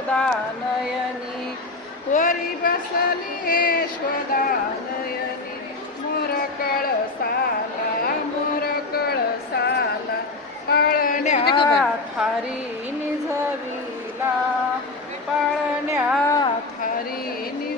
સ્વદાનયની વરી બસલી સ્વદાનયની મોરકળ સાલા મોરકળ સાલા અળણ્યા થારી નિઝવીલા પળણ્યા થારી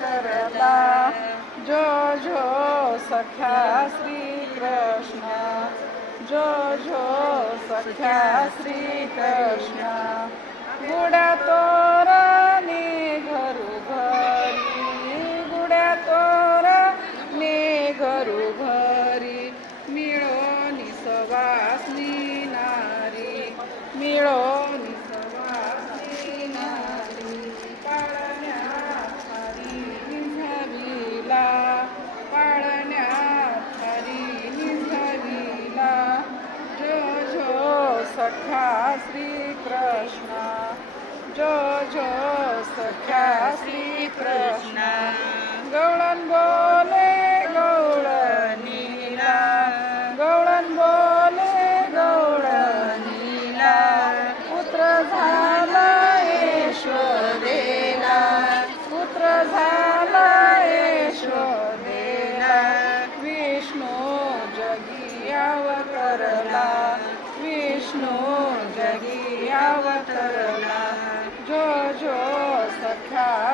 करता जो जो सख्या श्री कृष्ण जो जो सख्या श्री कृष्ण गुड़ा तोरा नी श्रीकृष्ण जो जो सख्या श्रीकृष्ण गन्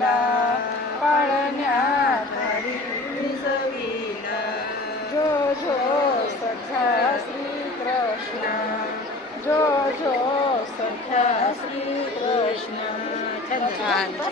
पढन हरिसी नो जो सख्या श्री कृष्ण जो जो सख्या श्री कृषण छ